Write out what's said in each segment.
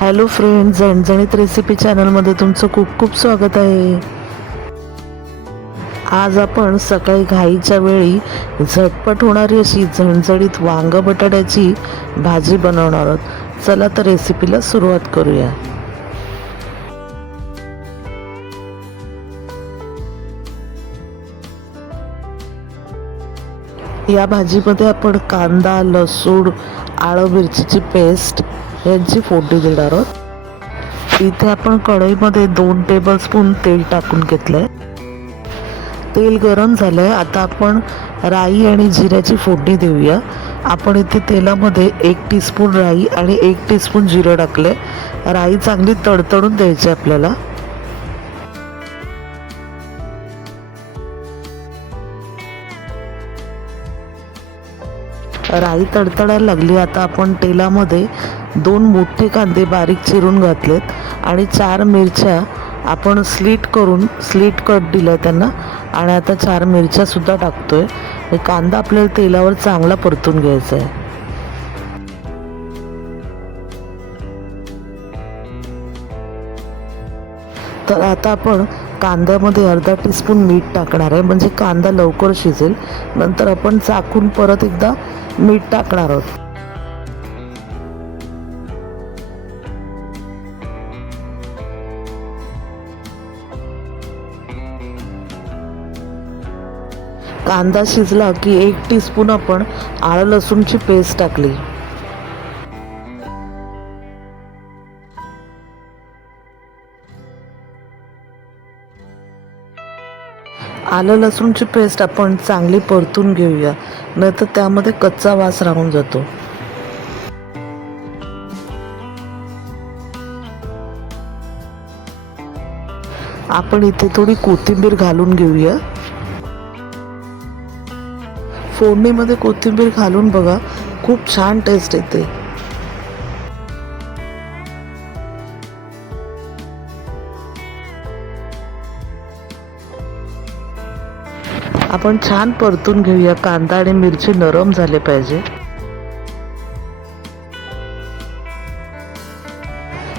Hello friends, झणझणीत recipe चॅनलमध्ये तुमचं खूप खूप स्वागत आहे. आज आपण सकाळी घाईच्या वेळी झटपट होणारी अशी झणझणीत वांग बटाट्याची भाजी बनवणार आहोत. चला तर रेसिपीला सुरुवात करूया. या भाजीमध्ये आपण कांदा, लसूण, आलं मिरचीची पेस्ट यांची फोडणी देणार आहोत. इथे आपण कढईमध्ये 2 टेबलस्पून तेल टाकून घेतलंय. तेल गरम झालंय. आता आपण राई आणि जिऱ्याची फोडणी देऊया. आपण इथे तेलामध्ये 1 टीस्पून राई आणि 1 टीस्पून जिरं टाकले. राई चांगली तडतडून द्यायची आपल्याला. राई तडतडायला लागली. आता आपण तेलामध्ये 2 मोठे कांदे बारीक चिरून घातलेत आणि 4 मिरच्या आपण स्लीट कट दिलाय त्यांना. आणि आता 4 मिरच्या सुद्धा टाकतोय. कांदा आपल्याला तेलावर चांगला परतून घ्यायचा आहे. तर आता आपण कांद्यामध्ये अर्धा टीस्पून मीठ टाकणार आहे, म्हणजे कांदा लवकर शिजेल. नंतर आपण चाकून परत एकदा मीठ टाकणार आहोत. कांदा शिजला की 1 टीस्पून आपण आलं लसूणची पेस्ट टाकली. आलं लसूणची पेस्ट आपण चांगली परतून घेऊया, नाहीतर त्यामध्ये कच्चा वास राहून जातो. आपण इथे थोडी कोथिंबीर घालून घेऊया. फोडणीमध्ये कोथिंबीर घालून बघा, खूप छान टेस्ट येते. आपण छान परतून घेऊया. कांदा आणि मिरची नरम झाले पाहिजे.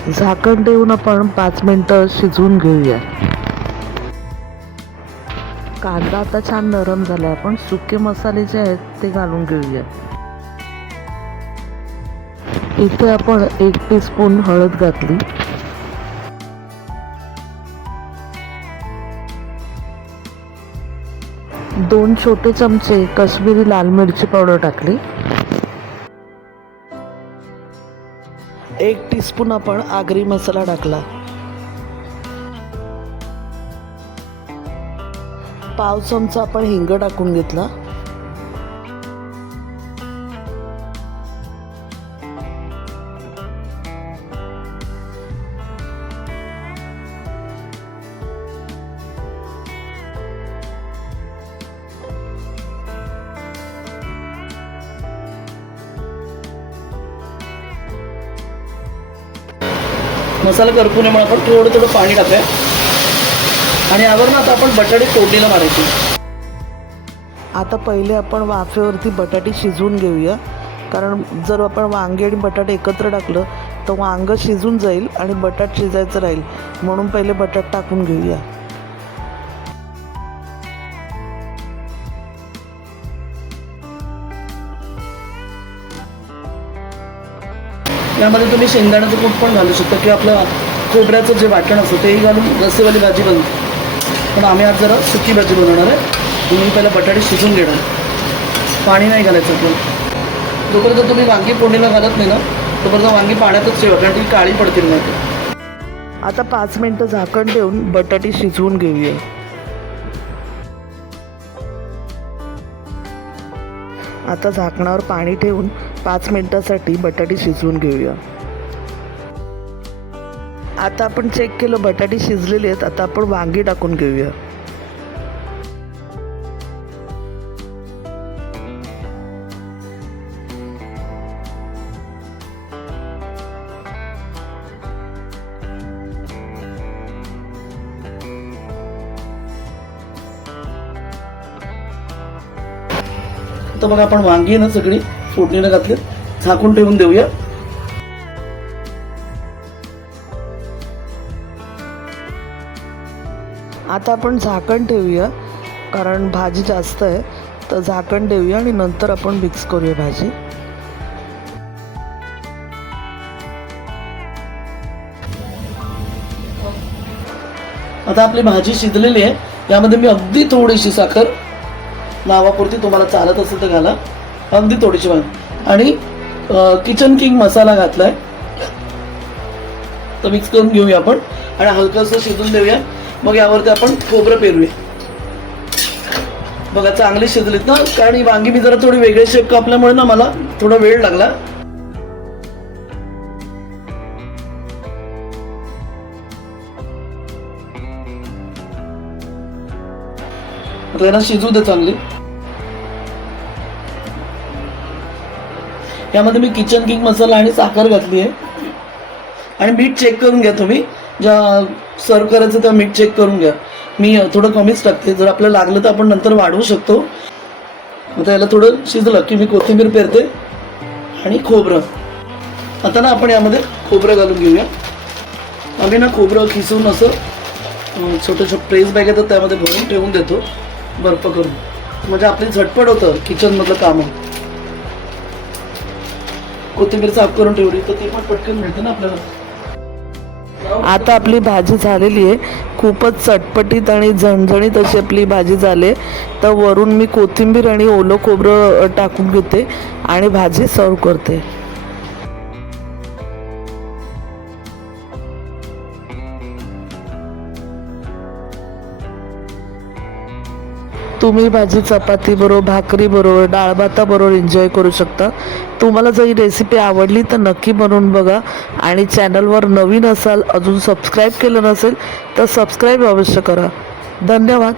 झाकण देऊन आपण 5 मिनिटं शिजवून घेऊया. कांदा आता छान नरम झाला. आपण सुके मसाले जे आहेत ते घालून घेऊया. इथे आपण 1 टीस्पून हळद घातली. 2 छोटे चमचे काश्मीरी लाल मिरची पावडर टाकली. 1 टीस्पून आपण आगरी मसाला टाकला. पाव चमचा आपण हिंग टाकून घेतला. मसाला करपू नये म्हणून आपण थोडं थोडं पाणी टाकूया. आणि यावर आता आपण बटाटे फोडणीला मारायचे. आता पहिले आपण वाफेवरती बटाटे शिजवून घेऊया, कारण जर आपण वांगे आणि बटाटे एकत्र टाकलं तर वांग शिजून जाईल आणि बटाट शिजायचं राहील. म्हणून पहिले बटाट टाकून घेऊया. यामध्ये तुम्ही शेंगदाण्याचं कूट पण घालू शकता किंवा आपलं खोबऱ्याचं जे वाटण असतं तेही घालून रस्सेवाली भाजी बनते. पण आम्ही आज जरा सुकी भाजी बनवणार आहे. तुम्ही पहिला बटाटे शिजून घेणार. पाणी नाही घालायचं आपल्याला. जोपर्यंत तुम्ही वांगी फोडणीला घालत नाही ना तोपर्यंत वांगी पाण्यातच ठेवा, कारण ती काळी पडतील नाही. आता 5 मिनिटं झाकण ठेवून बटाटे शिजवून घेऊया. आता झाकणावर पाणी ठेवून 5 मिनिटासाठी बटाटे शिजवून घेऊया. आता आपण चेक केलं, बटाटे शिजलेले आहेत. आता आपण वांगी टाकून घेऊया. तर बघा आपण वांगी ना सगळी फोडणीला घातली, झाकून ठेवून देऊया. आता आपण झाकण ठेवूया, कारण भाजी जास्त आहे, तर झाकण देऊया आणि नंतर आपण मिक्स करूया भाजी. आता आपली भाजी शिजलेली आहे. यामध्ये मी अगदी थोडीशी साखर, नावापुरती, तुम्हाला चालत असेल तर घाला, अगदी थोडीशी आणि किचन किंग मसाला घातलाय. तर मिक्स करून घेऊया आपण आणि हलकंसं शिजून देऊया. मग यावरती आपण खोबरं पेरूया. बघा चांगली शिजलीत ना, कारण ही वांगी मी जरा थोडी वेगळे शेप कापल्यामुळे ना मला थोडा वेळ लागला. आता यांना शिजू दे चांगली. यामध्ये मी किचन किंग मसाला आणि साखर घातली आहे. आणि मीठ चेक करून घ्या तुम्ही, ज्या सर्व करायचं त्या मीठ चेक करून घ्या. मी थोडं कमीच टाकते, जर आपल्याला लागलं तर आपण नंतर वाढवू शकतो. आता याला थोडं शिजलं की मी कोथिंबीर पेरते आणि खोबरं. आता ना आपण यामध्ये खोबरं घालून घेऊया. आम्ही ना खोबरं खिसून असं छोटं छोटं प्रेस बॅग येतात त्यामध्ये भरून ठेवून देतो बर्फ करून, म्हणजे आपली झटपट होतं किचनमधलं कामं. कोथिंबीर साफ करून ठेवली तर ती पण पटकन मिळते ना आपल्याला. आता आपली भाजी झालेली आहे. खूपच चटपटीत आणि झणझणीत अशी आपली भाजी झाली. तर वरून मी कोथिंबीर आणि ओलं खोबरं टाकून घेते आणि भाजी सर्व करते. तुम्ही भाजी चपाती बरोबर, भाकरी बरोबर, डाळ भाताबरोबर एन्जॉय करू शकता. तुम्हाला जर ही रेसिपी आवडली तर नक्की बनवून बघा. आणि चॅनलवर नवीन असाल, अजून सबस्क्राईब केलं नसेल तर सबस्क्राईब अवश्य करा. धन्यवाद.